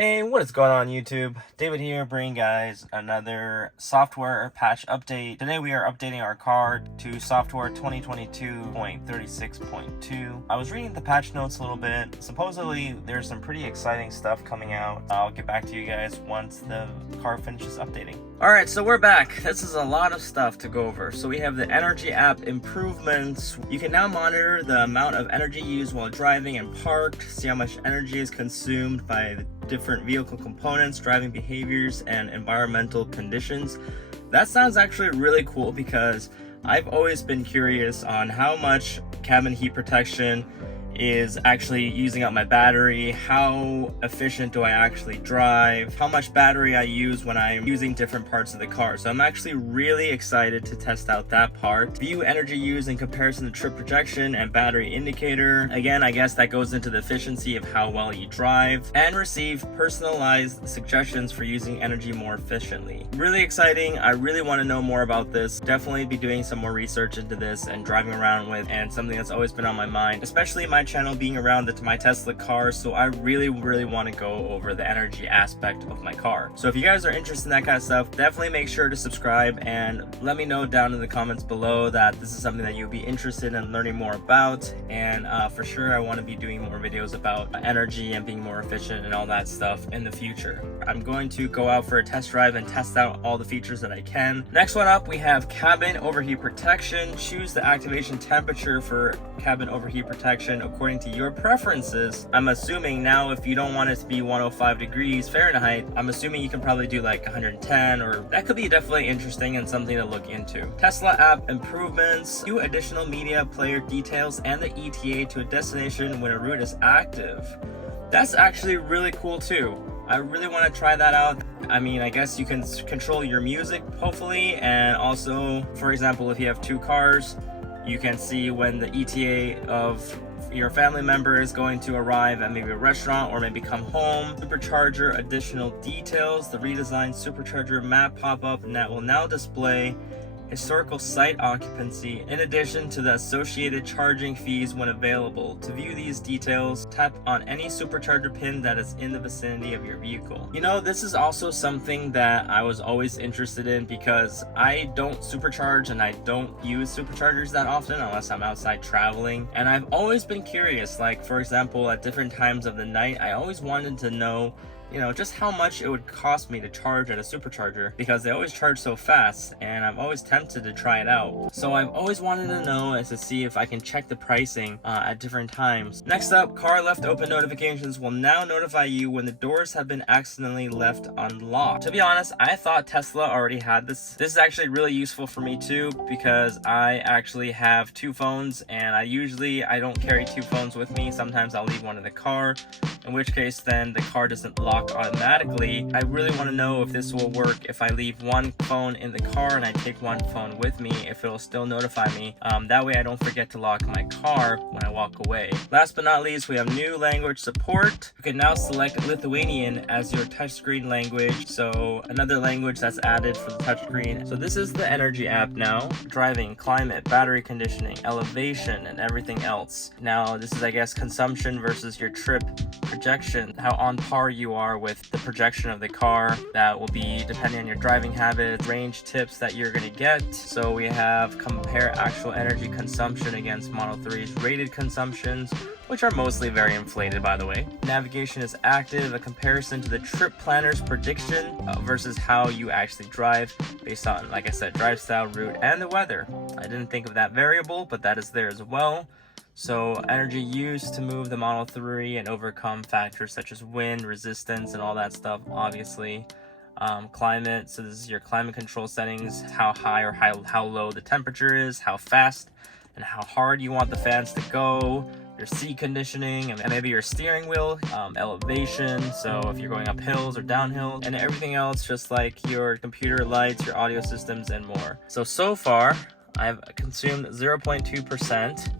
Hey, what is going on YouTube? David here, bringing guys another software patch update. Today we are updating our car to software 2022.36.2. I was reading the patch notes a little bit. Supposedly there's some pretty exciting stuff coming out. I'll get back to you guys once the car finishes updating. Alright, so we're back. This is a lot of stuff to go over. So we have the energy app improvements. You can now monitor the amount of energy used while driving and parked, see how much energy is consumed by the different vehicle components, driving behaviors, and environmental conditions. That sounds actually really cool because I've always been curious on how much cabin heat protection is actually using up my battery, how efficient do I actually drive, how much battery I use when I'm using different parts of the car. So I'm actually really excited to test out that part. View energy used in comparison to trip projection and battery indicator. Again, I guess that goes into the efficiency of how well you drive, and receive personalized suggestions for using energy more efficiently. Really exciting. I really want to know more about this. Definitely be doing some more research into this and driving around with, and something that's always been on my mind, especially my channel being around my Tesla car. So I really want to go over the energy aspect of my car. So if you guys are interested in that kind of stuff, definitely make sure to subscribe and let me know down in the comments below that this is something that you'll be interested in learning more about. And for sure I want to be doing more videos about energy and being more efficient and all that stuff in the future. I'm going to go out for a test drive and test out all the features that I can. Next one up, we have cabin overheat protection. Choose the activation temperature for cabin overheat protection according to your preferences. I'm assuming now if you don't want it to be 105 degrees Fahrenheit, I'm assuming you can probably do like 110, or that could be definitely interesting and something to look into. Tesla app improvements. View additional media player details and the ETA to a destination when a route is active. That's actually really cool too. I really want to try that out. I mean, I guess you can control your music hopefully, and also, for example, if you have two cars, you can see when the ETA of your family member is going to arrive at maybe a restaurant or maybe come home. Supercharger additional details. The redesigned supercharger map pop-up and that will now display historical site occupancy in addition to the associated charging fees when available. To view these details, tap on any supercharger pin that is in the vicinity of your vehicle. You know, this is also something that I was always interested in because I don't supercharge and I don't use superchargers that often unless I'm outside traveling. And I've always been curious, like for example, at different times of the night, I always wanted to know, you know, just how much it would cost me to charge at a supercharger because they always charge so fast, and I'm always tempted to try it out. So I've always wanted to know as to see if I can check the pricing at different times. Next up, car left open notifications will now notify you when the doors have been accidentally left unlocked. To be honest, I thought Tesla already had this. This is actually really useful for me too because I actually have two phones, and I don't carry two phones with me. Sometimes I'll leave one in the car, in which case then the car doesn't lock automatically. I really want to know if this will work if I leave one phone in the car and I take one phone with me, if it'll still notify me. That way I don't forget to lock my car when I walk away. Last but not least, we have new language support. You can now select Lithuanian as your touchscreen language, so another language that's added for the touchscreen. So this is the energy app now. Driving, climate, battery conditioning, elevation, and everything else. Now this is, I guess, consumption versus your trip projection, how on par you are with the projection of the car. That will be depending on your driving habits, range tips that you're going to get. So we have compare actual energy consumption against Model 3's rated consumptions, which are mostly very inflated, by the way. Navigation is active, a comparison to the trip planner's prediction versus how you actually drive based on, like I said, drive style, route, and the weather. I didn't think of that variable, but that is there as well. So energy used to move the Model 3 and overcome factors such as wind, resistance, and all that stuff, obviously. Climate, so this is your climate control settings, how high or how low the temperature is, how fast and how hard you want the fans to go, your seat conditioning, and maybe your steering wheel, elevation, so if you're going up hills or downhill, and everything else, just like your computer lights, your audio systems, and more. So far, I've consumed 0.2%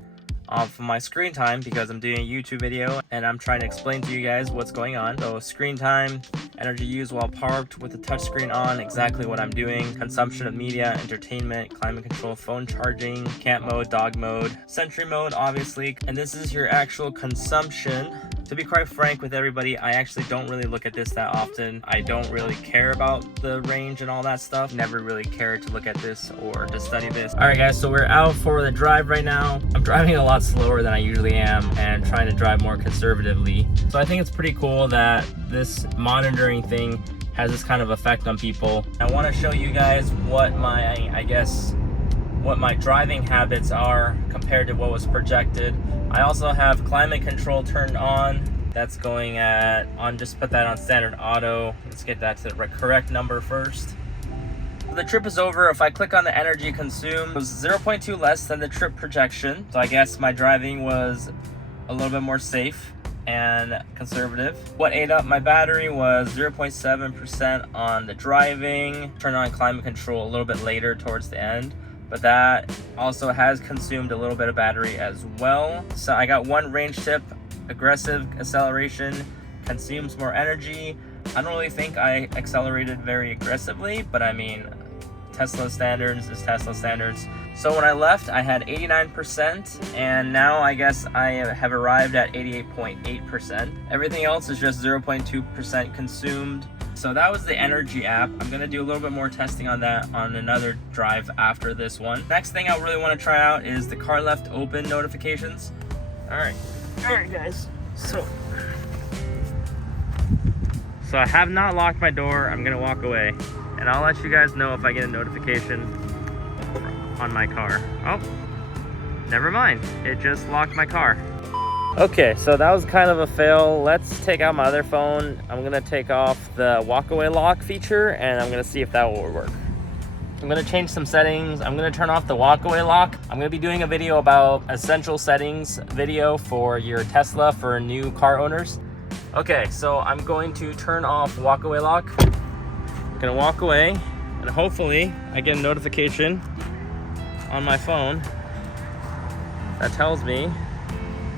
of my screen time because I'm doing a YouTube video and I'm trying to explain to you guys what's going on. So screen time, energy used while parked with the touchscreen on, exactly what I'm doing, consumption of media, entertainment, climate control, phone charging, camp mode, dog mode, sentry mode, obviously, and this is your actual consumption To be quite frank with everybody, I actually don't really look at this that often. I don't really care about the range and all that stuff. Never really cared to look at this or to study this. All right guys, so we're out for the drive right now. I'm driving a lot slower than I usually am and trying to drive more conservatively. So I think it's pretty cool that this monitoring thing has this kind of effect on people. I want to show you guys what my driving habits are compared to what was projected. I also have climate control turned on. That's going just put that on standard auto. Let's get that to the correct number first. The trip is over. If I click on the energy consumed, it was 0.2 less than the trip projection. So I guess my driving was a little bit more safe and conservative. What ate up my battery was 0.7% on the driving. Turned on climate control a little bit later towards the end, but that also has consumed a little bit of battery as well. So I got one range tip: aggressive acceleration consumes more energy. I don't really think I accelerated very aggressively, but I mean, Tesla standards is Tesla standards. So when I left, I had 89%, and now I guess I have arrived at 88.8%. Everything else is just 0.2% consumed. So that was the energy app. I'm gonna do a little bit more testing on that on another drive after this one. Next thing I really wanna try out is the car left open notifications. All right guys, so I have not locked my door. I'm gonna walk away and I'll let you guys know if I get a notification on my car. Oh, never mind. It just locked my car. Okay, so that was kind of a fail. Let's take out my other phone. I'm gonna take off the walkaway lock feature and I'm gonna see if that will work. I'm gonna change some settings. I'm gonna turn off the walkaway lock. I'm gonna be doing a video about essential settings video for your Tesla for new car owners. Okay, so I'm going to turn off walkaway lock. I'm gonna walk away and hopefully I get a notification on my phone that tells me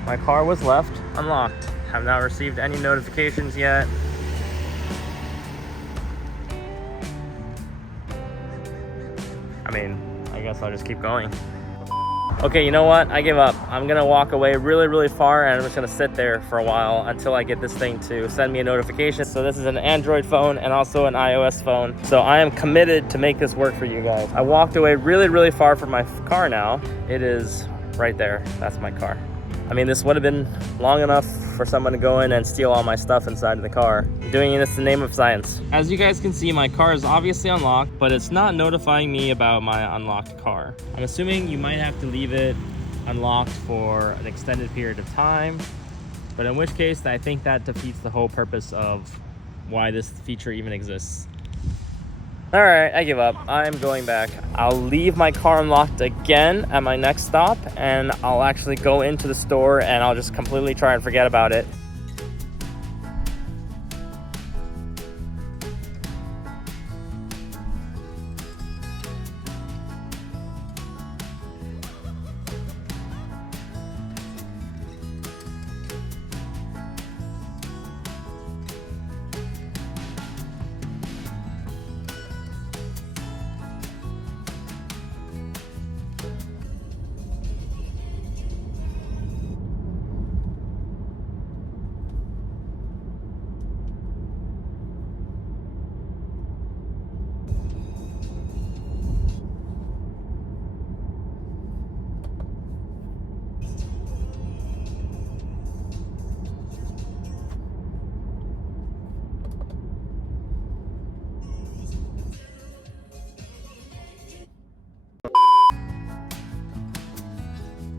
my car was left unlocked. Have not received any notifications yet. I mean, I guess I'll just keep going. Okay, you know what? I give up. I'm gonna walk away really far and I'm just gonna sit there for a while until I get this thing to send me a notification. So this is an Android phone and also an iOS phone. So I am committed to make this work for you guys. I walked away really far from my car now. It is right there. That's my car. I mean, this would have been long enough for someone to go in and steal all my stuff inside of the car. I'm doing this in the name of science. As you guys can see, my car is obviously unlocked, but it's not notifying me about my unlocked car. I'm assuming you might have to leave it unlocked for an extended period of time, but in which case I think that defeats the whole purpose of why this feature even exists. All right, I give up. I'm going back. I'll leave my car unlocked again at my next stop, and I'll actually go into the store and I'll just completely try and forget about it.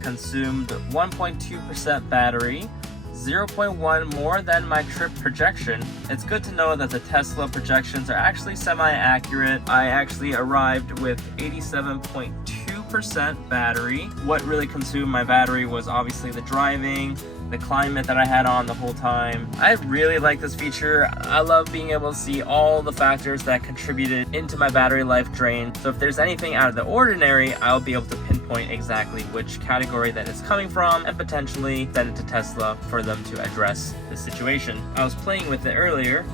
Consumed 1.2% battery, 0.1 more than my trip projection. It's good to know that the Tesla projections are actually semi-accurate. I actually arrived with 87.2% battery. What really consumed my battery was obviously the driving, the climate that I had on the whole time. I really like this feature. I love being able to see all the factors that contributed into my battery life drain. So if there's anything out of the ordinary, I'll be able to pinpoint exactly which category that it's coming from and potentially send it to Tesla for them to address the situation. I was playing with it earlier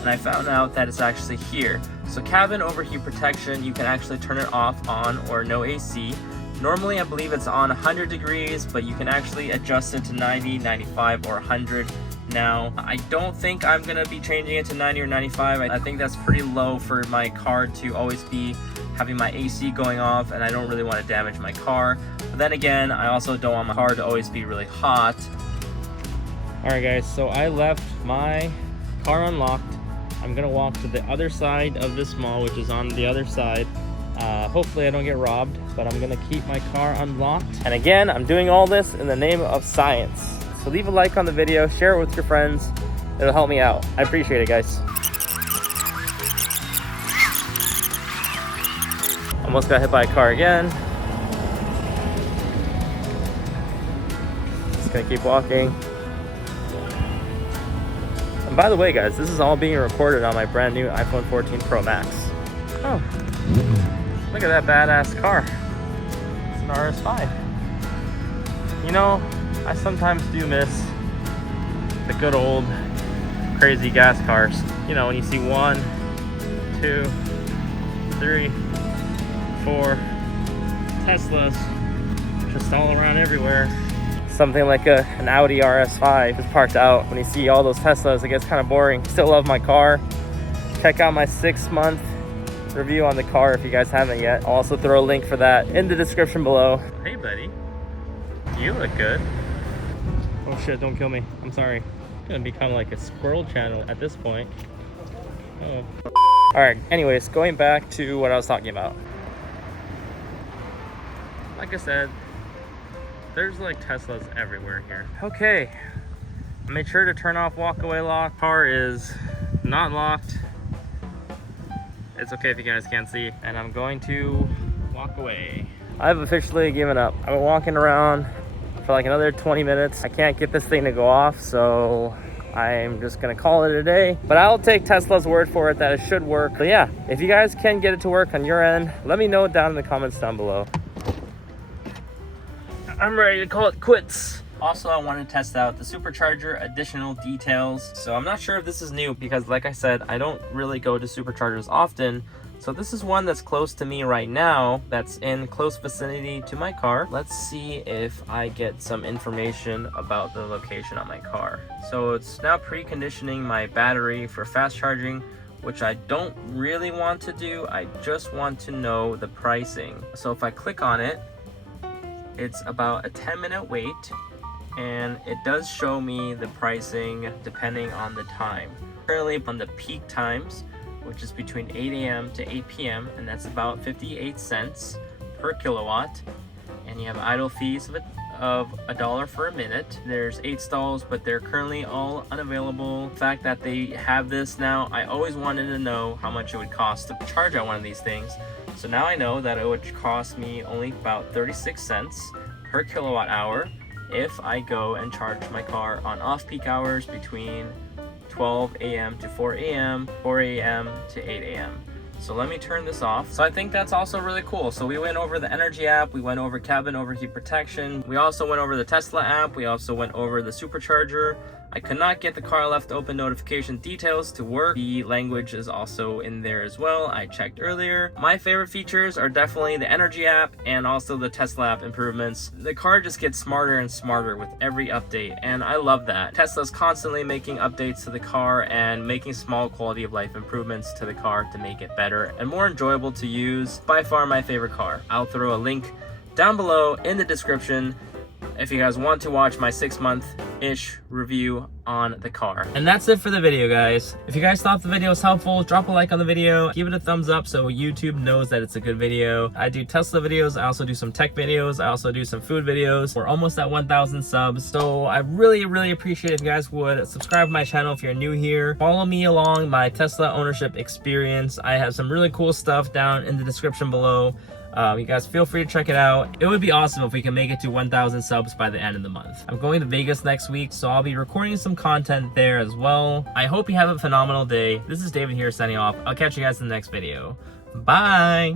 and I found out that it's actually here. So cabin overheat protection, you can actually turn it off, on, or no AC. Normally, I believe it's on 100 degrees, but you can actually adjust it to 90, 95, or 100 Now, I don't think I'm gonna be changing it to 90 or 95. I think that's pretty low for my car to always be having my AC going off, and I don't really want to damage my car. But then again, I also don't want my car to always be really hot. All right guys, so I left my car unlocked. I'm gonna walk to the other side of this mall, which is on the other side. Hopefully I don't get robbed, but I'm gonna keep my car unlocked. And again, I'm doing all this in the name of science. So leave a like on the video, share it with your friends. It'll help me out. I appreciate it, guys. Almost got hit by a car again. Just gonna keep walking. And by the way, guys, this is all being recorded on my brand new iPhone 14 Pro Max. Oh, look at that badass car. It's an RS5. You know, I sometimes do miss the good old crazy gas cars. You know, when you see 1, 2, 3, 4 Teslas just all around everywhere. Something like an Audi RS5 is parked out. When you see all those Teslas, it gets kind of boring. Still love my car. Check out my 6-month review on the car if you guys haven't yet. I'll also throw a link for that in the description below. Hey buddy, you look good. Oh shit, don't kill me. I'm sorry. It's gonna become like a squirrel channel at this point. Oh. All right, anyways, going back to what I was talking about. Like I said, there's like Teslas everywhere here. Okay, I made sure to turn off walkaway lock. Car is not locked. It's okay if you guys can't see. And I'm going to walk away. I've officially given up. I've been walking around for like another 20 minutes. I can't get this thing to go off, so I'm just gonna call it a day. But I'll take Tesla's word for it that it should work. But yeah, if you guys can get it to work on your end, let me know down in the comments down below. I'm ready to call it quits. Also, I want to test out the supercharger additional details. So I'm not sure if this is new because like I said, I don't really go to superchargers often. So this is one that's close to me right now, that's in close vicinity to my car. Let's see if I get some information about the location on my car. So it's now preconditioning my battery for fast charging, which I don't really want to do. I just want to know the pricing. So if I click on it, it's about a 10-minute wait, and it does show me the pricing depending on the time. Currently on the peak times, which is between 8 a.m. to 8 p.m. and that's about 58 cents per kilowatt. And you have idle fees of $1 for a minute. There's 8 stalls, but they're currently all unavailable. The fact that they have this now, I always wanted to know how much it would cost to charge on one of these things. So now I know that it would cost me only about 36 cents per kilowatt hour if I go and charge my car on off-peak hours between 12 a.m. to 4 a.m., 4 a.m. to 8 a.m. So let me turn this off. So I think that's also really cool. So we went over the Energy app, we went over cabin overheat protection, we also went over the Tesla app, we also went over the supercharger. I could not get the car left open notification details to work. The language is also in there as well. I checked earlier. My favorite features are definitely the Energy app and also the Tesla app improvements. The car just gets smarter and smarter with every update, and I love that. Tesla's constantly making updates to the car and making small quality of life improvements to the car to make it better and more enjoyable to use. By far my favorite car. I'll throw a link down below in the description if you guys want to watch my 6-month-ish review on the car. And that's it for the video, guys. If you guys thought the video was helpful, drop a like on the video, give it a thumbs up so YouTube knows that it's a good video. I do Tesla videos, I also do some tech videos, I also do some food videos. We're almost at 1,000 subs, so I really appreciate if you guys would subscribe to my channel if you're new here. Follow me along my Tesla ownership experience. I have some really cool stuff down in the description below. You guys feel free to check it out. It would be awesome if we can make it to 1,000 subs by the end of the month. I'm going to Vegas next week, so I'll be recording some content there as well. I hope you have a phenomenal day. This is David here signing off. I'll catch you guys in the next video. Bye!